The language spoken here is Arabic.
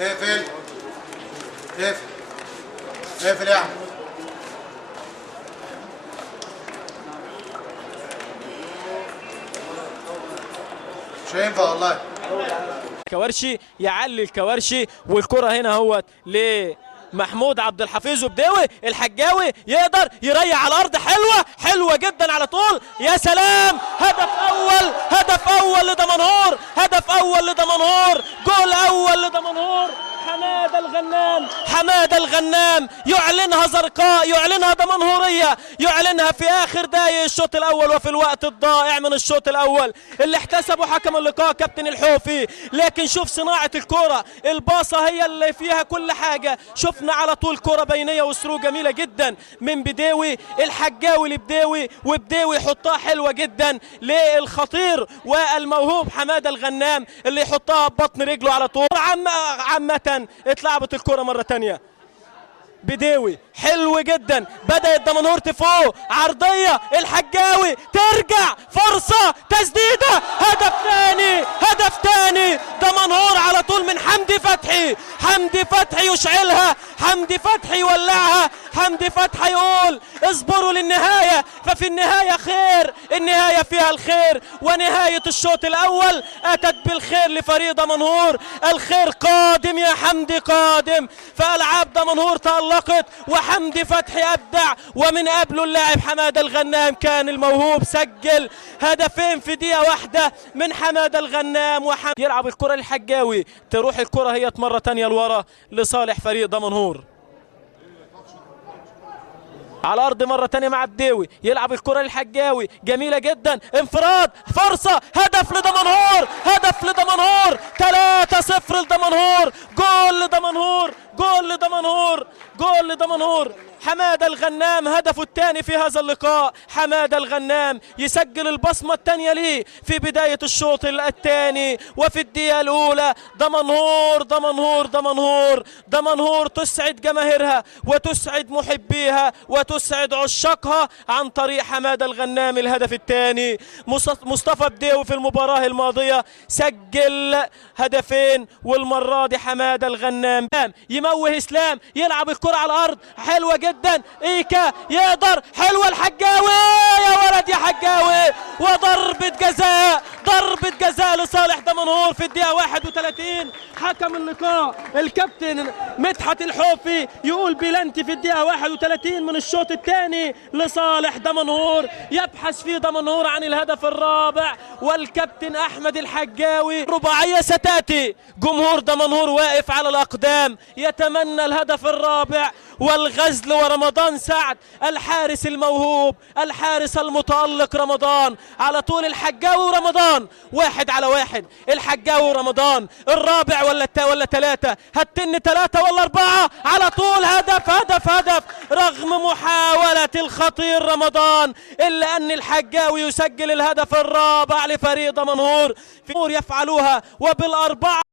اقفل اقفل اقفل يا احمد. مش هينفع والله. كوارشي يعلي الكوارشي، والكرة هنا اهوت لمحمود عبد الحفيظ وبداوي. الحجاوي يقدر يريح على الارض، حلوه جدا على طول. يا سلام، هدف اول لدمنهور، هدف اول لدمنهور، جول اول لدمنهور. حماده الغنام يعلنها زرقاء، يعلنها دمنهوريه، يعلنها في اخر دقايق الشوط الاول وفي الوقت الضائع من الشوط الاول اللي احتسبه حكم اللقاء كابتن الحوفي. لكن شوف صناعه الكره، الباصه هي اللي فيها كل حاجه. شفنا على طول كره بينيه وثرو جميله جدا من بداوي، الحجاوي لبداوي، وبداوي يحطها حلوه جدا للخطير والموهوب حماده الغنام اللي يحطها ببطن رجله على طول. عامه اتلعبت الكره مره ثانيه، بداوي حلو جدا، بدأت دمنهور تفوق، عرضية الحجاوي ترجع، فرصة تسديدة، هدف تاني دمنهور على طول من حمدي فتحي يشعلها، حمدي فتحي يولعها، حمدي فتحي يقول اصبروا للنهاية، ففي النهاية خير، النهاية فيها الخير، ونهاية الشوط الأول أتت بالخير لفريق دمنهور. الخير قادم يا حمدي، قادم، فألعاب دمنهور تألقت وحمدي فتحي أبدع، ومن قبله اللاعب حماده الغنام كان الموهوب سجل هدفين في دقيقة واحدة من حماده الغنام. يلعب الكرة للحجاوي، تروح الكرة هي مرة تانية لورا لصالح فريق دمنهور. على الارض مره ثانيه مع بداوي، يلعب الكره للحجاوي، جميله جدا، انفراد، فرصه، هدف لدمنهور، 3-0 لدمنهور، جول لدمنهور. حماده الغنام هدفه الثاني في هذا اللقاء، حماده الغنام يسجل البصمه الثانيه ليه في بدايه الشوط الثاني وفي الدقيقه الاولى. دمنهور تسعد جماهيرها وتسعد محبيها وتسعد عشاقها عن طريق حماده الغنام. الهدف الثاني، مصطفى بداوي في المباراه الماضيه سجل هدفين، والمره دي حماده الغنام يموه اسلام، يلعب الكره على الارض حلوه جدا، ايكا يقدر، حلوه الحجاوي، يا ولد يا حجاوي، وضربه جزاء لصالح دمنهور في الدقيقه 31. حكم اللقاء الكابتن مدحت الحوفي يقول بلنتي في الدقيقه 31 من الشوط الثاني لصالح دمنهور. يبحث في دمنهور عن الهدف الرابع، والكابتن احمد الحجاوي رباعيه ستاتي. جمهور دمنهور واقف على الاقدام يتمنى الهدف الرابع والغزل، ورمضان سعد الحارس الموهوب، الحارس المتألق رمضان على طول. الحجاوي ورمضان 1 على 1، الحجاوي ورمضان، الرابع ولا 3، هتن 3 ولا 4 على طول. هدف رغم محاولة الخطير رمضان، إلا أن الحجاوي يسجل الهدف الرابع لفريق دمنهور. يفعلوها وبالأربعة.